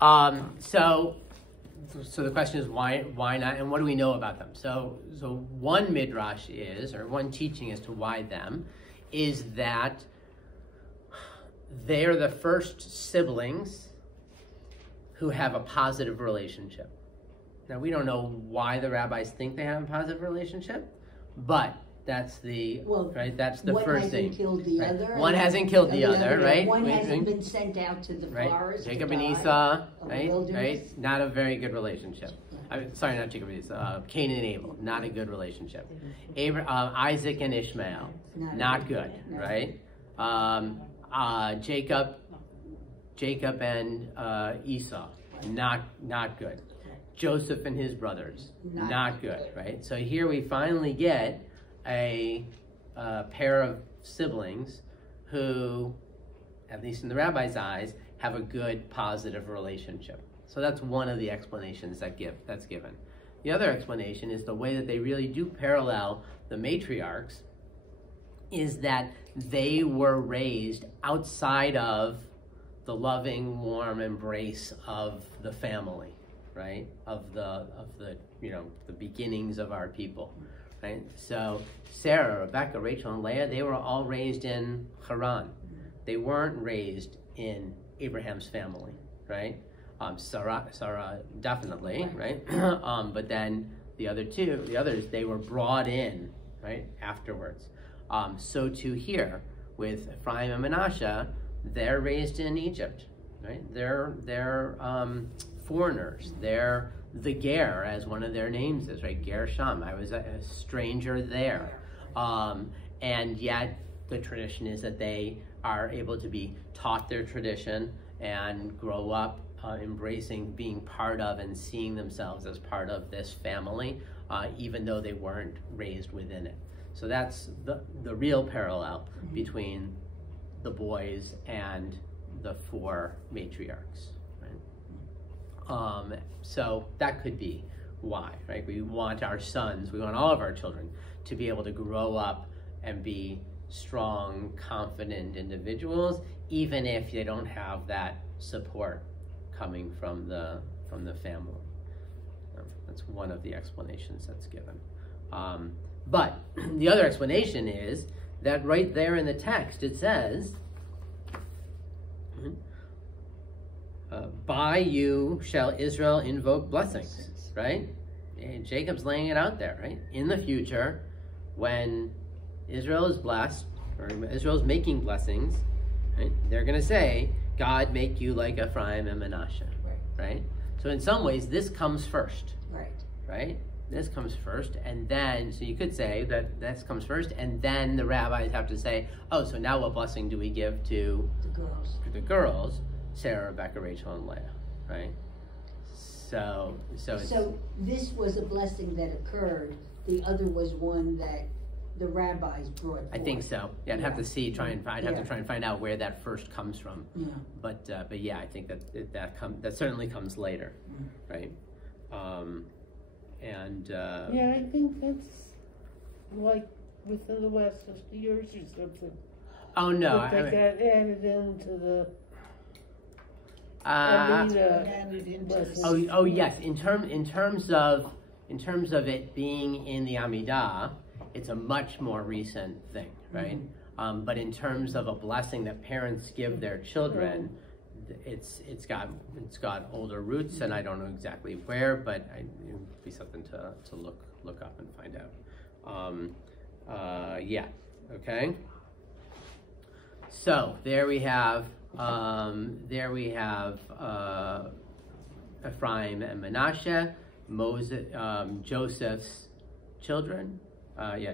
So the question is why not, and what do we know about them? So one midrash is, or one teaching as to why them, is that they are the first siblings who have a positive relationship. Now, we don't know why the rabbis think they have a positive relationship, but that's the That's the first thing. One hasn't killed the other. One hasn't killed the other, right? One hasn't been sent out to the forest. Jacob and Esau, right? Not a very good relationship. Sorry, not Jacob and Esau. Cain and Abel, not a good relationship. Isaac and Ishmael, not good, right? Jacob and Esau, not good. Joseph and his brothers, not good, right? So here we finally get a pair of siblings who, at least in the rabbi's eyes, have a good, positive relationship. So that's one of the explanations that's given. The other explanation is the way that they really do parallel the matriarchs is that they were raised outside of the loving, warm embrace of the family, right? Of the the beginnings of our people, right? So Sarah, Rebecca, Rachel, and Leah, they were all raised in Haran. They weren't raised in Abraham's family, right? Sarah definitely, right? But then the others, they were brought in, right, afterwards. So too here with Ephraim and Manasseh, they're raised in Egypt, right? They're foreigners. They're the Ger, as one of their names is, right? Gershom. I was a stranger there. And yet the tradition is that they are able to be taught their tradition and grow up embracing being part of and seeing themselves as part of this family, even though they weren't raised within it. So that's the real parallel between the boys and the four matriarchs, right? So that could be why, right? We want our sons, we want all of our children to be able to grow up and be strong, confident individuals, even if they don't have that support coming from the family. That's one of the explanations that's given. But the other explanation is that right there in the text it says, by you shall Israel invoke blessings, right? And Jacob's laying it out there, right? In the future, when Israel is blessed, or Israel's making blessings, right? They're going to say, God make you like Ephraim and Manasseh, right? So in some ways, this comes first, right? This comes first, and then, so you could say that this comes first, and then the rabbis have to say, oh, so now what blessing do we give to the girls? Sarah, Rebecca, Rachel, and Leah, right? So this was a blessing that occurred. The other was one that the rabbis brought forth. I think so. Yeah, I'd have to see, I'd have to try and find out where that first comes from. Yeah. But yeah, I think that certainly comes later, right? Yeah, I think that's like within the last 50 years or something. Oh no! But they got added into the. Oh yes. In terms of it being in the Amidah, it's a much more recent thing, right? But in terms of a blessing that parents give their children, it's got older roots, and I don't know exactly where, but it would be something to look up and find out. Yeah. Okay. So there we have Ephraim and Manasseh, Joseph's children.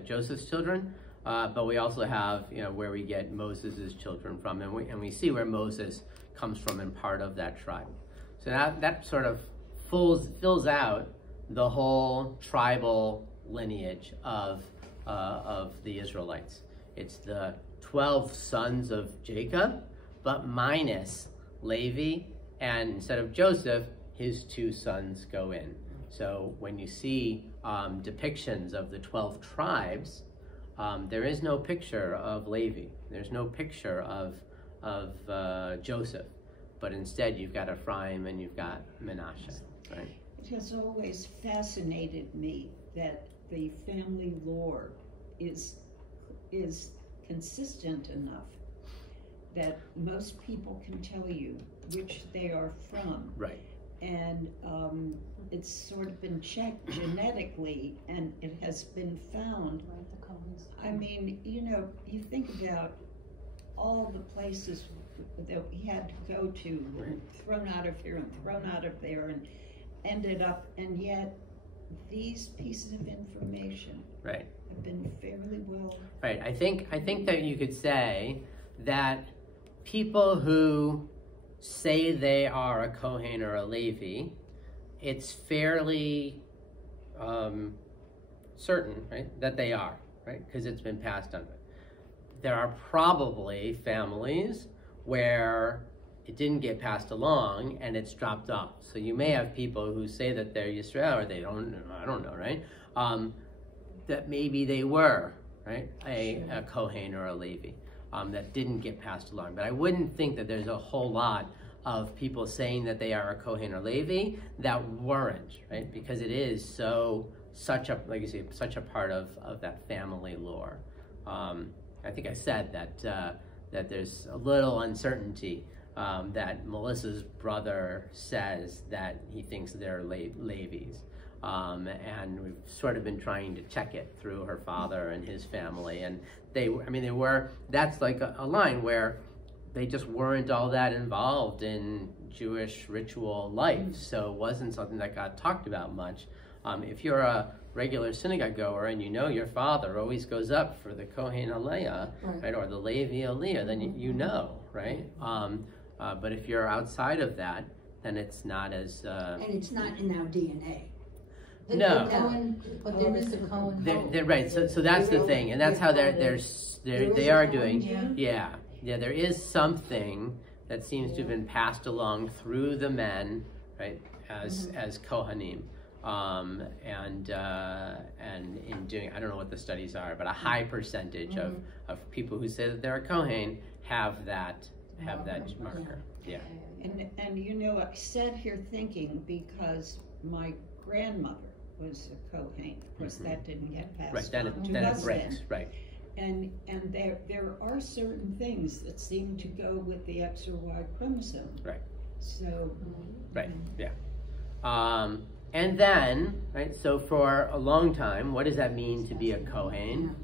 Joseph's children. But we also have where we get Moses' children from, and we see where Moses comes from and part of that tribe. So that sort of fills out the whole tribal lineage of the Israelites. It's the 12 sons of Jacob, but minus Levi, and instead of Joseph, his 2 sons go in. So when you see depictions of the 12 tribes, there is no picture of Levi. There's no picture of Joseph. but instead you've got Ephraim and you've got Manasseh, right? It has always fascinated me that the family lore is consistent enough that most people can tell you which they are from. Right. And it's sort of been checked genetically, and it has been found. I mean, you know, you think about all the places that we had to go to, and thrown out of here and thrown out of there, and ended up, and yet these pieces of information Right. have been fairly well. Right. I think that you could say that people who say they are a Kohen or a Levi, it's fairly certain, right, that they are, right, because it's been passed on. There are probably families where it didn't get passed along and it's dropped off. So you may have people who say that they're Yisrael, or they don't, I don't know, right? That maybe they were, right, a Kohen or a Levi, that didn't get passed along. But I wouldn't think that there's a whole lot of people saying that they are a Kohen or Levi that weren't, right? Because it is such a, like you say, such a part of that family lore. I think I said that there's a little uncertainty that Melissa's brother says that he thinks they're Levi's. And we've sort of been trying to check it through her father and his family. And that's like a line where they just weren't all that involved in Jewish ritual life. So it wasn't something that got talked about much. If you're a regular synagogue goer and you know your father always goes up for the Kohen Aliyah, right, or the Levi Aliyah, then you know, right? But if you're outside of that, then it's not as... and it's not in our DNA. No. But there is a Cohen. They're right. So that's the thing, and that's how they are doing. Yeah. There is something that seems to have been passed along through the men, right, as Kohanim, and in doing, I don't know what the studies are, but a high percentage of people who say that they're a Kohen have that marker. Yeah. And you know, I sat here thinking because my grandmother was a Kohen. Of course, that didn't get passed right. Then it breaks. Right. And there are certain things that seem to go with the X or Y chromosome. Right. So. Right. Yeah. And then, right. So for a long time, what does that mean to be a Kohen?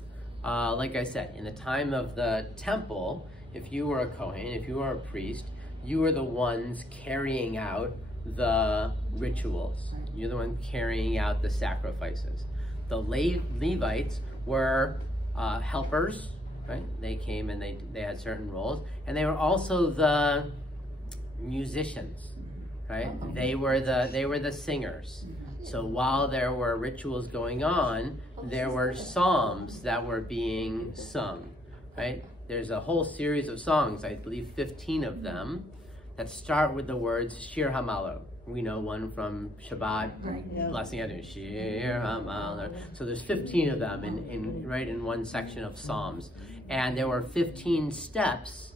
Like I said, in the time of the temple, if you were a Kohen, if you were a priest, you were the ones carrying out the rituals. You're the one carrying out the sacrifices. The Levites were helpers, right? They came and they had certain roles, and they were also the musicians, right? They were the singers. So while there were rituals going on, there were psalms that were being sung, right? There's a whole series of songs, I believe 15 of them, that start with the words Shir HaMalot. We know one from Shabbat, Blessing Adonai, Shir HaMalot. So there's 15 of them in one section of Psalms. And there were 15 steps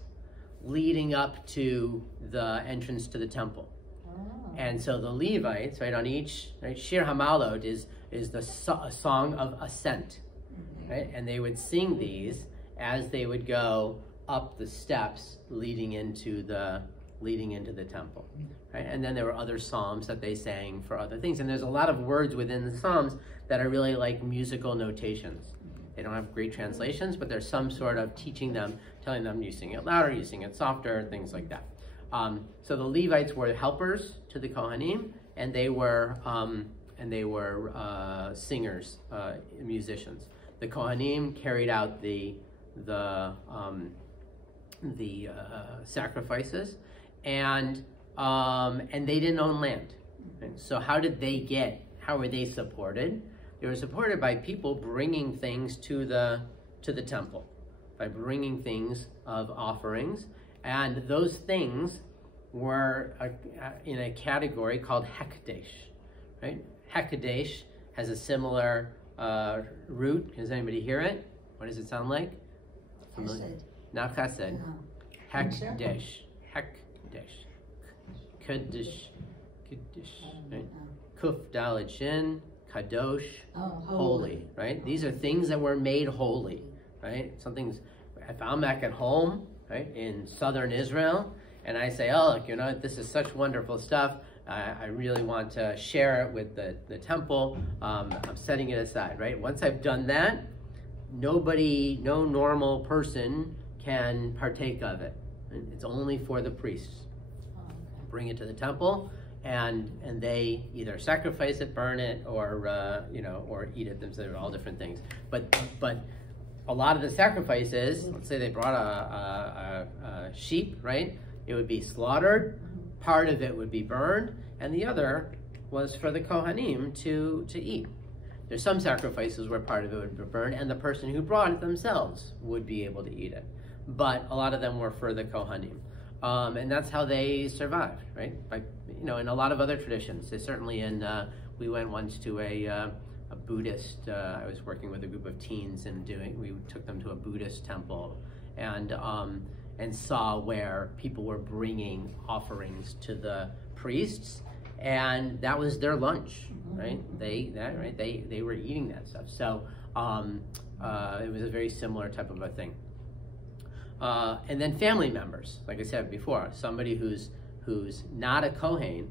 leading up to the entrance to the temple. And so the Levites, right, on each, right, Shir HaMalot is a song of ascent, right? And they would sing these as they would go up the steps leading into the temple, right? And then there were other psalms that they sang for other things. And there's a lot of words within the psalms that are really like musical notations. They don't have great translations, but there's some sort of teaching them, telling them you sing it louder, you sing it softer, things like that. So the Levites were helpers to the Kohanim, and they were singers, musicians. The Kohanim carried out the sacrifices, and they didn't own land. And so how were they supported? They were supported by people bringing things to the temple, by bringing things of offerings, and those things were in a category called Hekadesh, right? Hekadesh has a similar root. Does anybody hear it? What does it sound like? Chesed. Not chesed. Hekdesh. Hekdesh. Kaddish, right? Kuf Dalet Shin, Kadosh, holy, right? These are things that were made holy, right? Something's, if I'm back at home, right, in southern Israel, and I say, oh, look, you know, this is such wonderful stuff, I really want to share it with the temple, I'm setting it aside, right? Once I've done that, no normal person can partake of it. It's only for the priests. Bring it to the temple, and they either sacrifice it, burn it, or or eat it themselves. They're all different things. But a lot of the sacrifices, let's say they brought a sheep, right? It would be slaughtered. Part of it would be burned, and the other was for the Kohanim to eat. There's some sacrifices where part of it would be burned, and the person who brought it themselves would be able to eat it. But a lot of them were for the Kohanim. And that's how they survived, right? In a lot of other traditions. They certainly we went once to a Buddhist, I was working with a group of teens and we took them to a Buddhist temple and saw where people were bringing offerings to the priests, and that was their lunch, right? They were eating that stuff. So it was a very similar type of a thing. And then family members, like I said before, somebody who's not a Kohen,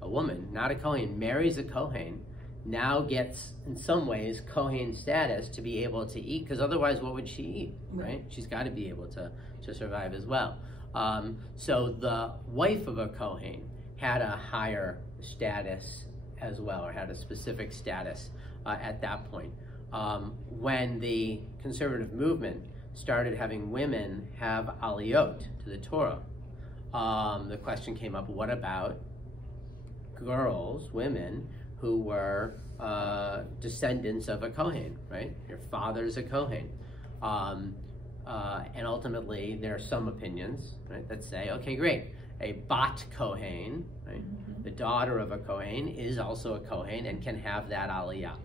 a woman, not a Kohen, marries a Kohen, now gets, in some ways, Kohen status to be able to eat, because otherwise what would she eat, right? She's got to be able to survive as well. So the wife of a Kohen had a higher status as well, or had a specific status at that point. When the conservative movement started having women have aliyot to the Torah, the question came up, what about girls, women, who were descendants of a Kohen, right? Your father's a Kohen. And ultimately, there are some opinions, right, that say, okay, great, a bat Kohen, right? The daughter of a Kohen is also a Kohen and can have that aliyah.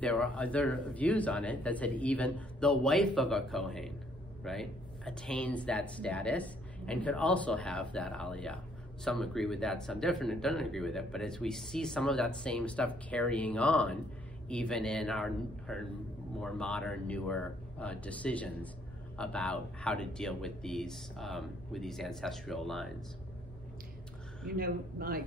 There were other views on it that said even the wife of a Kohen, right, attains that status and could also have that aliyah. Some agree with that, some don't agree with it. But as we see some of that same stuff carrying on, even in our more modern, newer decisions about how to deal with these ancestral lines. You know, my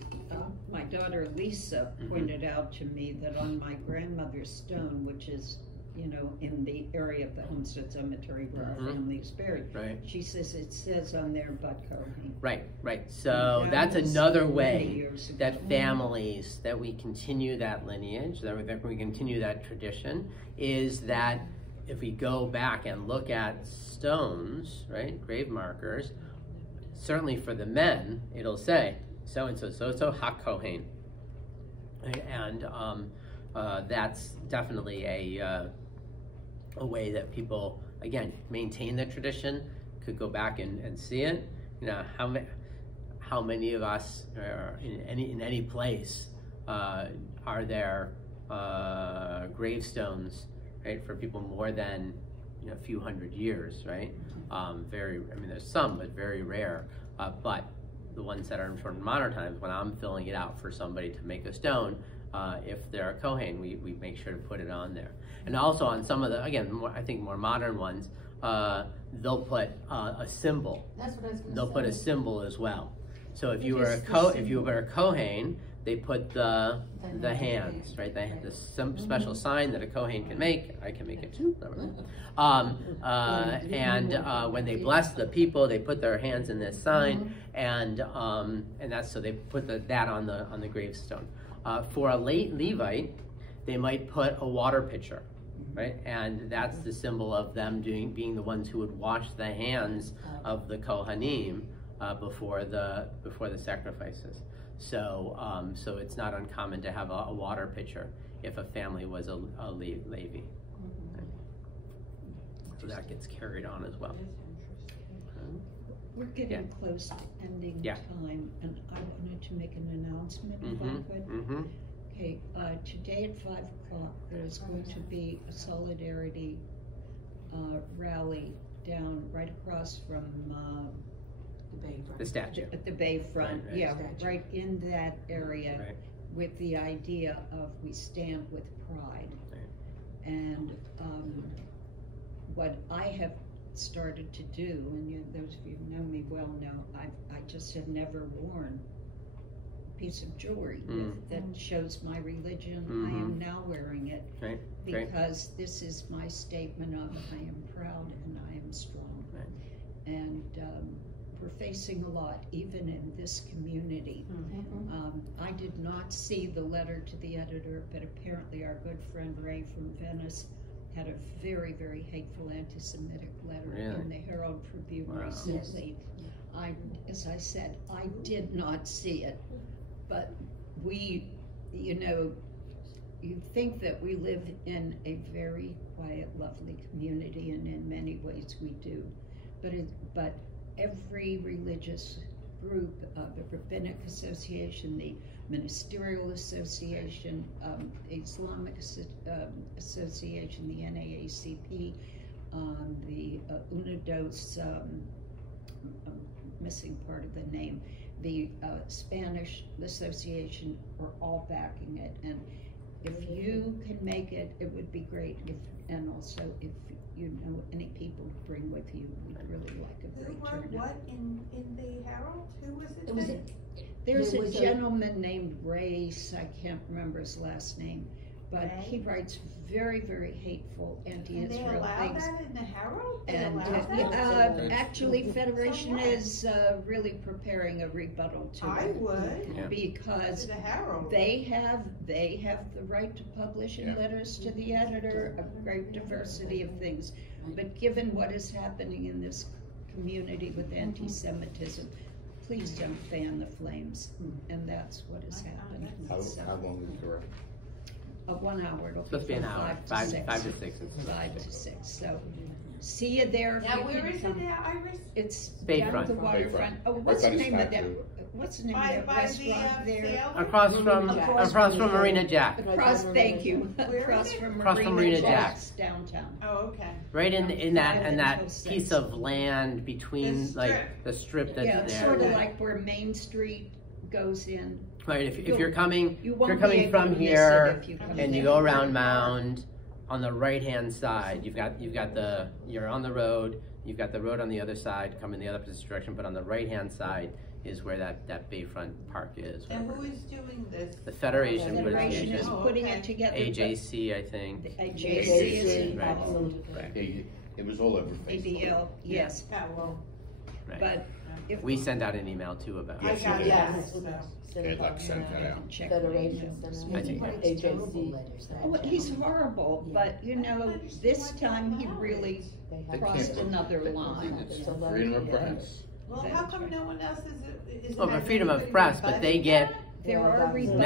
daughter Lisa pointed out to me that on my grandmother's stone, which is, in the area of the Homestead Cemetery where our family is buried, right, she says it says on there Bat Kohen. Right. So that's another way that families, that we continue that lineage, that we continue that tradition, is that if we go back and look at stones, right, grave markers, certainly for the men, it'll say so-and-so, so-so, ha-Kohen. And that's definitely a way that people, again, maintain the tradition, could go back and see it. How many of us in any place are there gravestones, right, for people more than a few hundred years, right? There's some, but very rare. But the ones that are in sort of modern times, when I'm filling it out for somebody to make a stone, if they're a Kohen, we make sure to put it on there. And also on some of the, again, I think more modern ones, they'll put a symbol. That's what I was going to say. They'll put a symbol as well. So if you were a Kohen, they put the hands, right? They have this some special sign that a Kohen can make. I can make it too. When they bless the people, they put their hands in this sign, and that's so they put that on the gravestone. For a late Levite, they might put a water pitcher, right? And that's the symbol of them being the ones who would wash the hands of the Kohanim before the sacrifices. So it's not uncommon to have a water pitcher if a family was a Levi. So that gets carried on as well. We're getting close to ending time, and I wanted to make an announcement if I could. Okay, today at 5 o'clock there's going to be a solidarity rally down right across from The Bayfront. The statue. At the bayfront, Right. yeah, Statue. right in that area, Right. with the idea of we stand with pride. Right. And what I have started to do, and those of you who know me well know, I just have never worn a piece of jewelry that shows my religion. I am now wearing it Right. Great. because this is my statement of I am proud and I am strong. Right. And we're facing a lot, even in this community. I did not see the letter to the editor, but apparently our good friend Ray from Venice had a very, very hateful anti-Semitic letter Really? in the Herald Tribune Wow. recently. As I said, I did not see it, but we, you think that we live in a very quiet, lovely community, and in many ways we do. But every religious group, the Rabbinic Association, the Ministerial Association, Islamic Association, the NAACP, the UNIDOS, I'm missing part of the name, the Spanish Association are all backing it. And if you can make it, it would be great. And also if you know any people to bring with you, we'd really like a Who great wrote turnout. what in the Herald? Who was it? It was that- There's There a was a- gentleman named Race, I can't remember his last name, but Ray? he writes very, very hateful And they anti-Israel allow things. that in the Herald? They And allow that? actually, Federation what? is really preparing a rebuttal to I it. would. Yeah. Because To the Herald. they have the right to publish in Yeah. letters to the editor a great diversity of things. But given what is happening in this community with anti-Semitism, please don't fan the flames. And that's what is happening. How So, long is the run? 1 hour, it'll be Supposed to be an from hour. 5 to Five 6. to six. It's 5 to 6, so see you there. if Now, you where can is it come. now, Iris? It's Bayfront. down at the waterfront. Oh, what's the Right by the name of that? statue. What's the name By of that the restaurant there? sailor? Across from Marina Jack. Thank you. Where Across is it? from Across from Marina Jack's downtown. Oh, okay. Right in Five that until piece 6. of land between The like strip. the strip that's Yeah, it's there. sort of like where Main Street goes in. Right, if you're coming, You if won't you're be coming able from to miss it here if you come and you there. go around Mound, on the right hand side, you're on the road. You've got the road on the other side, coming the other direction, but on the right hand side is where that Bayfront Park is. And wherever. who is doing this? The Federation, but it's Federation is AJC. Oh, putting okay. it together. AJC, I think. The AJC is Right. involved. It was all over Facebook. ABL, yes, Yeah, well, Right. but if We send out an email too about I it. got did. that. So. They'd like to send that out. check Federation my emails. Center. I think He writes terrible letters, that Oh, he's gentleman. horrible, Yeah. but you know, this time he really They crossed can't- another they- line. It's freedom of press. Well, how come no one else is? Well, but freedom of press, but they get There are rebuttals.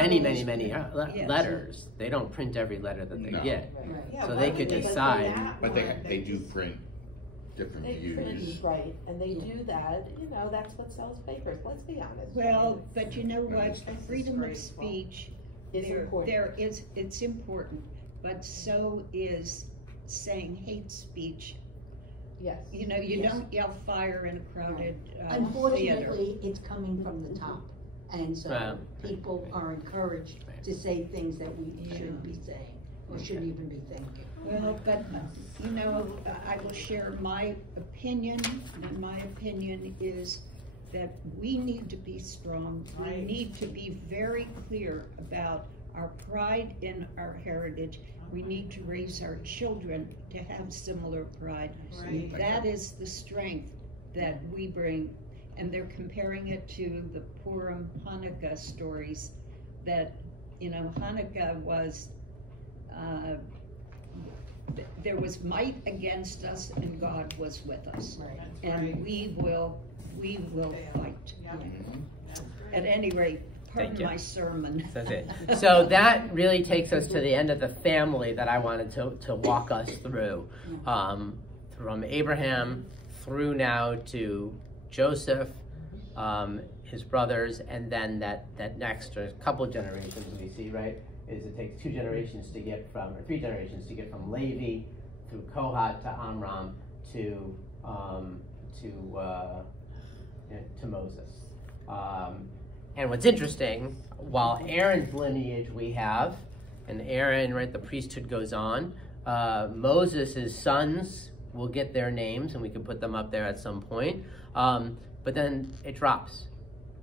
many Yes. letters. They don't print every letter that they No. get. Right. Yeah, So why they would could put decide. that But one? they do print different They views. print, right, and they Yeah. do that, that's what sells papers, let's be honest. Well, but you know what, That's freedom of disgraceful. speech, It's important. it's important, but so is saying hate speech. Yes. You Yes. don't yell fire in a crowded theater. Unfortunately, it's coming from the top, and so Right. people are encouraged Right. to say things that we shouldn't be saying, or shouldn't even be thinking. Well, but, I will share my opinion, and my opinion is that we need to be strong. We Right. need to be very clear about our pride in our heritage. We need to raise our children to have similar pride. Right. That is the strength that we bring, and they're comparing it to the Purim Hanukkah stories that, Hanukkah was, there was might against us and God was with us. Right. That's And right. we will fight. Yeah. Mhm. That's At great. any rate, Thank pardon you. my sermon. That's it. So that really takes us to the end of the family that I wanted to walk us through. From Abraham through now to Joseph, his brothers, and then that next couple generations we see, right? Is it takes 2 generations to get from, or 3 generations to get from Levi through Kohat to Amram to to Moses. And what's interesting, while Aaron's lineage we have, and Aaron, right, the priesthood goes on, Moses' sons will get their names, and we can put them up there at some point. But then it drops,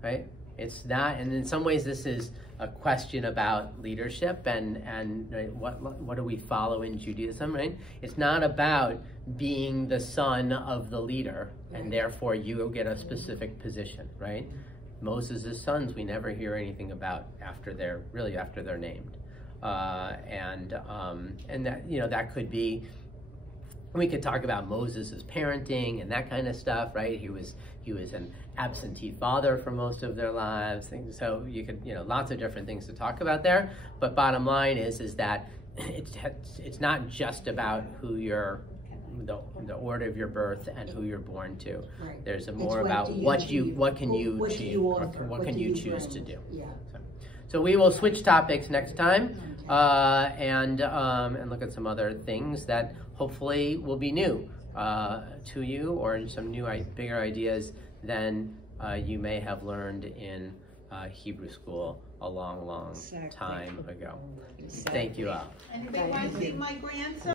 right? It's not, and in some ways this is a question about leadership and right, what do we follow in Judaism, right? It's not about being the son of the leader, and therefore you get a specific position, right? Moses' sons we never hear anything about after they're named. And that, you know, that could be, we could talk about Moses' parenting and that kind of stuff, right? He was an absentee father for most of their lives. So you could, you know, lots of different things to talk about there. But bottom line is that it's not just about who you're, the order of your birth and who you're born to. Right. There's more It's about what can you achieve, what can you choose to do. Yeah. So we will switch topics next time and look at some other things that hopefully will be new to you, or some new bigger ideas than you may have learned in Hebrew school a long time ago. Thank you all. Anybody want to see my grandson?